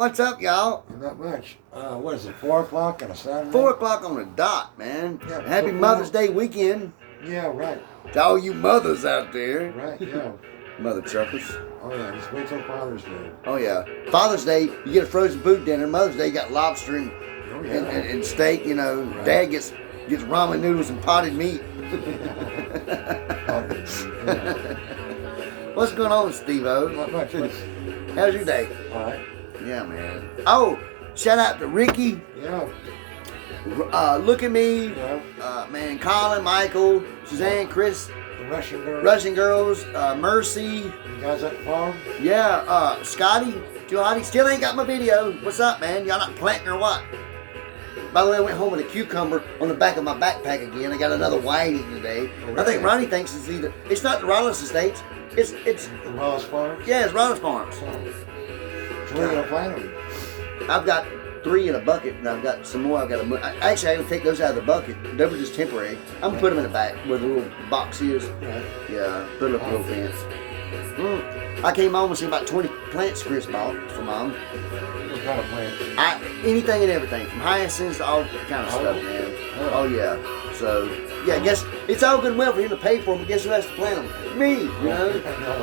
What's up, y'all? Not much. What is it, 4 o'clock on a Saturday? 4 o'clock on the dot, man. Yeah, Happy football. Mother's Day weekend Yeah, right. to all you mothers out there. Right, yeah. Mother truckers. Oh, yeah, just wait till Father's Day. Oh, yeah. Father's Day, you get a frozen food dinner. Mother's Day, you got lobster and, Oh, yeah. and steak, you know. Right. Dad gets ramen noodles and potted meat. Yeah. What's going on, Steve-O? Not much. How's your day? All right. Yeah, man. Oh, shout out to Ricky. Yeah. Look at me. Yeah. Man, Colin, Michael, Suzanne, Chris, The Russian girl. Russian Girls, Mercy. You guys at the farm? Yeah, Scotty, Jihadi, still ain't got my video. What's up, man? Y'all not planting or what? By the way, I went home with a cucumber on the back of my backpack again. I got another whiting today. I think Ronnie thinks it's not the Rollins Estates. It's The Wallace Farm? yeah, it's Rollins Farms. So where are you going to plant them? I've got 3 in a bucket, and I've got some more. Actually, I'm gonna take those out of the bucket. They were just temporary. I'm gonna put them in the back where the little box is. Right. Yeah, put up a little fence. I came home and see about 20 plants Chris bought for Mom. What kind of plant? Anything and everything, from hyacinths to all kind of stuff, man. Oh yeah. So yeah, I guess it's all good and well for him to pay for them. But guess who has to plant them? Me, you know.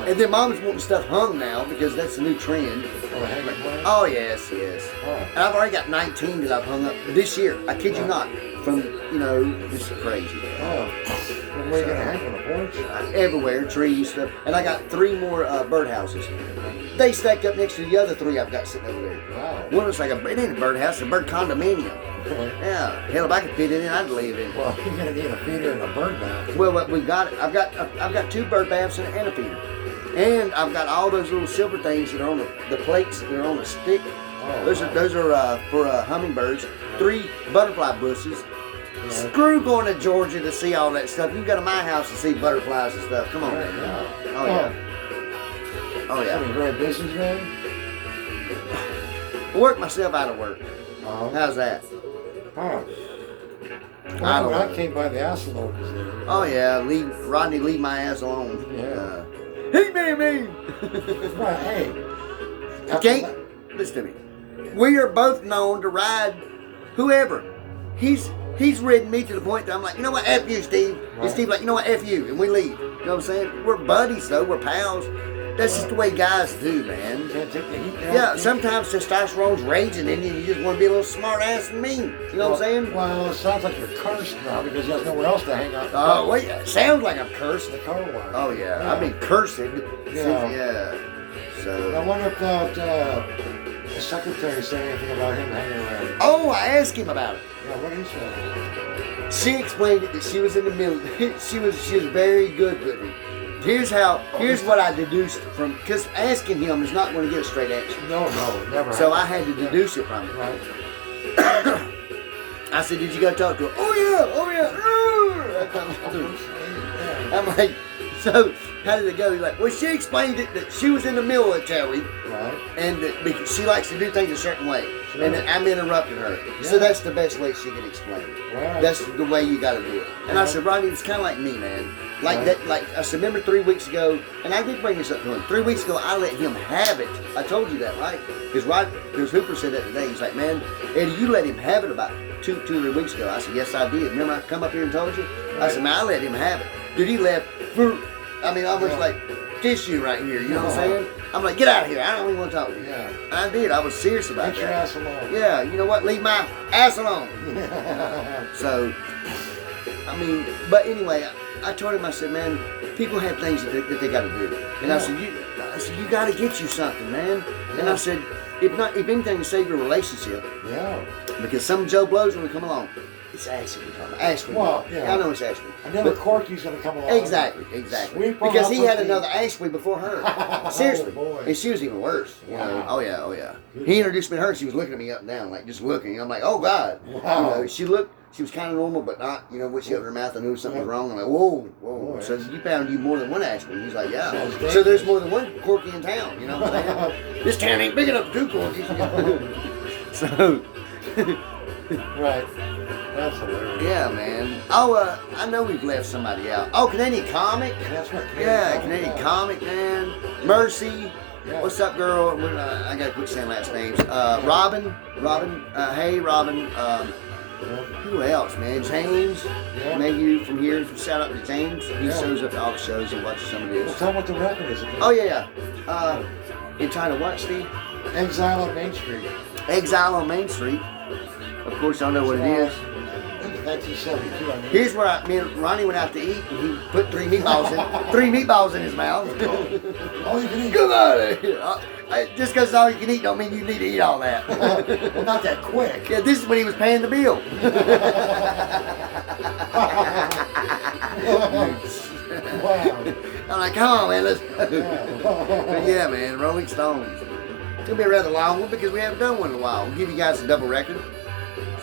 And then Mom's wanting stuff hung now because that's the new trend. Oh, hanging plant? Oh yes, yes. Oh. And I've already got 19 that I've hung up this year. I kid you not. From just crazy. Oh. Well, where are you going to hang on the porch? Everywhere, trees, stuff. And I got 3 more birdhouses. They stacked up next to the other 3 I've got sitting over there. Wow. One looks like it ain't a birdhouse, it's a bird condominium. Really? Yeah, hell, if I could fit in it, I'd live in it. Well, you're going to need a feeder and a bird bath. Well, we've got it. I've got 2 bird baths and a feeder. And I've got all those little silver things that are on the plates that are on the stick. Oh, Those are for hummingbirds. 3 butterfly bushes. Yeah. Screw going to Georgia to see all that stuff. You can go to my house to see butterflies and stuff. Come on, Right, man. yeah. Oh yeah. Oh So yeah. you're very businessman? Work myself out of work. Oh. How's that? Oh. I don't When I know. came by the Asselon was there. Oh yeah. Rodney, leave my ass alone. Yeah. He man. Right, hey. Okay, listen to me. We are both known to ride whoever. He's ridden me to the point that I'm like, you know what, F you, Steve. And Right. Steve's like, you know what, F you, and we leave. You know what I'm saying? We're buddies though, we're pals. That's just the way guys do, man. Can't take the heat down. Yeah, sometimes testosterone's raging in you and you just want to be a little smart ass and mean. You know what I'm saying? Well, it sounds like you're cursed now because you have nowhere else to hang out. Oh, wait, it sounds like I'm cursed. The car wash. Oh yeah, I've been cursed. Yeah. Yeah. I So. wonder if the secretary said anything about him hanging around. Oh, I asked him about it. Yeah, what did he say? She explained it that she was in the middle. She was very good with me. Here's what I deduced from, because asking him is not going to get a straight answer. No, never. So I had to deduce it from him. Right. I said, did you go talk to her? Oh yeah. That kind of thing. I'm like, so how did it go? He's like, well, she explained it that she was in the military Right. and that because she likes to do things a certain way. Sure. And that I'm interrupting her. So Yeah. that's the best way she could explain it. Right. That's the way you got to do it. And I Right. said, Rodney, it's kind of like me, man. Like Right. that, like I said, remember 3 weeks ago, and I did bring this up to him. 3 weeks ago, I let him have it. I told you that, right? Because Hooper said that today. He's like, man, Eddie, you let him have it about two or 3 weeks ago. I said, yes, I did. Remember I come up here and told you? I said, man, I let him have it. Dude, he left, almost Yeah. like tissue right here. You know what I'm saying? I'm like, get out of here. I don't even want to talk to you. Yeah. And I did. I was serious about Get your that. ass alone. Yeah, you know what? Leave my ass alone. So, I mean, but anyway, I told him, I said, man, people have things that they got to do. And I said, you got to get you something, man. And I said, if anything to save your relationship, Yeah. because some Joe Blows when we come along, it's Ashley we're talking about. Ashley. Well, yeah. I know it's Ashley. Another But- Corky's gonna come along. Exactly. Sweep her Because up he with had the- another Ashley before her. Seriously. Oh, boy. And she was even worse. You know? Wow. Oh yeah. He introduced me to her. She was looking at me up and down, like just looking. And I'm like, oh God. Wow. You know, she was kind of normal, but not. You know, when she opened her mouth, I knew something was wrong. I'm like, whoa. Boy. So you found you more than one Ashley. He's like, yeah. Sounds So dangerous. there's more than one Corky in town. You know what I'm saying? This town ain't big enough for 2 Corkys. So. Right. That's hilarious. Yeah, man. Oh, I know we've left somebody out. Oh, Canadian Comic. That's what. Yeah, Canadian Comic, man. Mercy. Yeah. What's up, girl? I gotta quit saying last names. Robin. Hey, Robin. Who else, man? James. Yeah. Maybe you from here. Shout out to James. He Yeah. shows up to all the shows and watches some of this. Well, tell them what the record is. Oh yeah. Entitled what, Steve? Exile on Main Street. Exile on Main Street. Of course, y'all know what it is. I think it's 1972. I mean. Here's where me and Ronnie went out to eat, and he put three meatballs in his mouth. All you can eat. Come on! Just because it's all you can eat don't mean you need to eat all that. Well, not that quick. Yeah, this is when he was paying the bill. Wow. I'm like, come on, man, let's go. Yeah. But yeah, man, Rolling Stones. It's gonna be a rather long one because we haven't done one in a while. We'll give you guys a double record.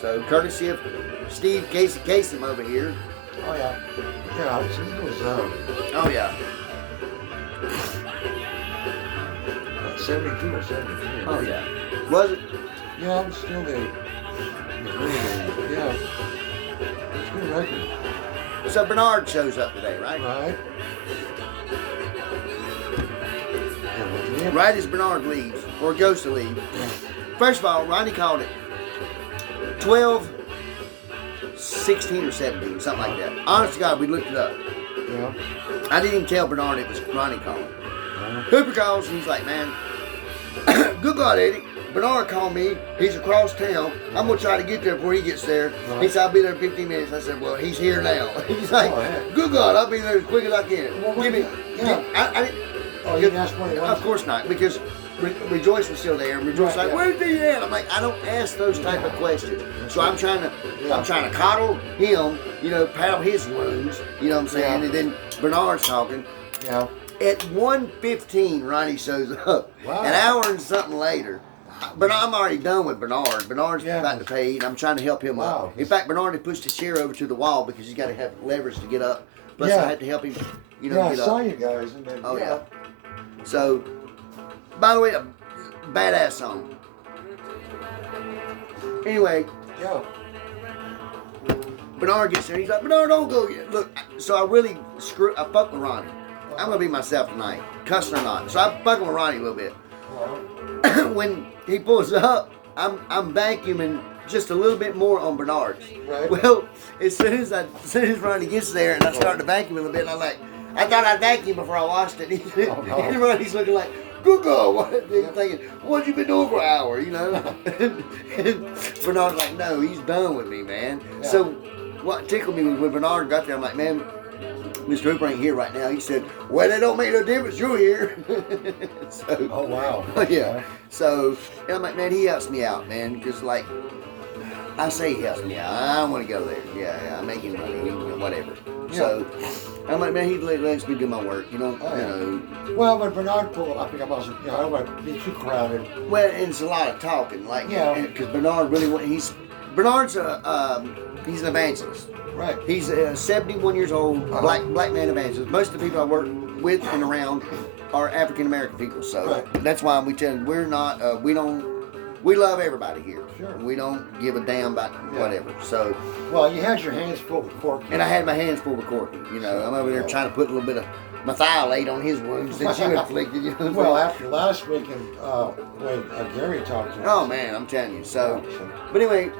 So, courtesy of Steve Kasem over here. Oh yeah. Yeah, it was Oh yeah. 72 or 73. Oh yeah. Was it? Yeah, I'm still there. Yeah. It's a good record. So Bernard shows up today, right? Right. Yeah. Right as Bernard leaves, or goes to leave. First of all, Ronnie called it 12, 16, or 17, something like that. Honest to God, we looked it up. Yeah. I didn't even tell Bernard it was Ronnie calling. Hooper calls and he's like, man, good God, Eddie. Bernard called me. He's across town. I'm going to try to get there before he gets there. Right. He said, I'll be there in 15 minutes. I said, well, he's here now. He's like, Oh, yeah. good God, I'll be there as quick as I can. Well, Give me. yeah. I didn't. Oh, you didn't ask when it was? Of course not, because Rejoice was still there. And Rejoice Right, like, yeah. where's he at? I'm like, I don't ask those type of questions. So I'm trying to Yeah. coddle him, pat his wounds, you know what I'm saying? Yeah. And then Bernard's talking. Yeah. At 1:15, Ronnie shows up. Wow. An hour and something later. But I'm already done with Bernard. Bernard's Yeah. about to pay, and I'm trying to help him Wow. up. In fact, Bernard had pushed his chair over to the wall because he's got to have leverage to get up. Plus, Yeah. I had to help him, Yeah, I get saw up. you guys. And then, Oh, yeah. So, by the way, a badass song. Anyway, Yeah. Bernard gets there. He's like, Bernard, don't go yet. Look, so I really I fuck with Ronnie. I'm going to be myself tonight, cussing or not. So I fucking with Ronnie a little bit. When he pulls up, I'm vacuuming just a little bit more on Bernard's. Right. Well, as soon as Ronnie gets there and I start to vacuum a little bit, and I'm like, I thought I'd vacuum before I washed it. And Ronnie's looking like, good girl. Thinking, what you been doing for an hour, and Bernard's like, no, he's done with me, man. Yeah. So what tickled me was when Bernard got there, I'm like, man, Mr. Hooper ain't here right now. He said, well, it don't make no difference. You're here. So, Oh, wow. yeah. So, and I'm like, man, he helps me out, man. Because, like, I say he helps me out. I don't want to go there. Yeah, I'm making money, whatever. Yeah. So, I'm like, man, he lets me do my work. Oh, yeah. Well, when Bernard pulled up, I think I was, I don't want to be too crowded. Well, and it's a lot of talking. Like, Yeah. Because Bernard's Bernard's he's an evangelist. Right. He's 71 years old, black man evangelist. Most of the people I work with and around are African American people. So Right. that's why we tell them we're not, we love everybody here. Sure. We don't give a damn about whatever. So, Well, you had your hands full with cork. and I had my hands full with Courtney. I'm over there trying to put a little bit of methylate on his wounds that you inflicted. Well, after last week, and when Gary talked to us. Oh man, I'm telling you. So, but anyway,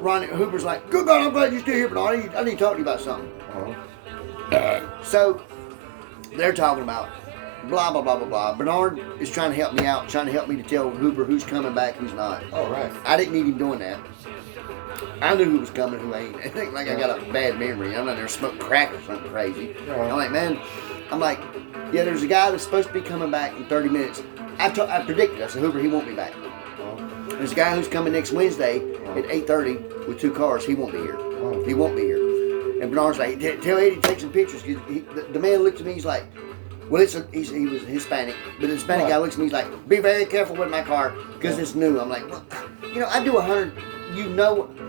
Ronnie Hooper's like, good God, I'm glad you're still here, but I need to talk to you about something. So, they're talking about blah, blah, blah, blah, blah. Bernard is trying to help me out, trying to help me to tell Hooper who's coming back, who's not. Oh, right. I didn't need him doing that. I knew who was coming, who ain't. I think like I got a bad memory. I'm not there smoking crack or something crazy. Right. I'm like, man, yeah, there's a guy that's supposed to be coming back in 30 minutes. I predicted. I said, Hooper, he won't be back. There's a guy who's coming next Wednesday at 8:30 with 2 cars. He won't be here. He won't be here. And Bernard's like, tell Eddie to take some pictures. The man looked at me. He's like, well, he was Hispanic, but the Hispanic guy looks at me. He's like, be very careful with my car because it's new. I'm like, well, I do 100.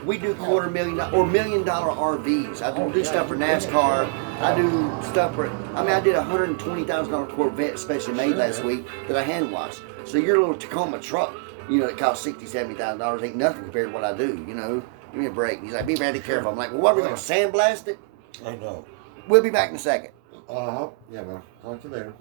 We do $250,000 or $1 million RVs. I do stuff for NASCAR. I do stuff for. I did a $120,000 Corvette specially made last week that I hand washed. So your little Tacoma truck, that costs $60,000-$70,000 ain't nothing compared to what I do. Give me a break. He's like, be very careful. I'm like, well, what are we gonna sandblast it? I know. We'll be back in a second. Yeah, man. Talk to you later.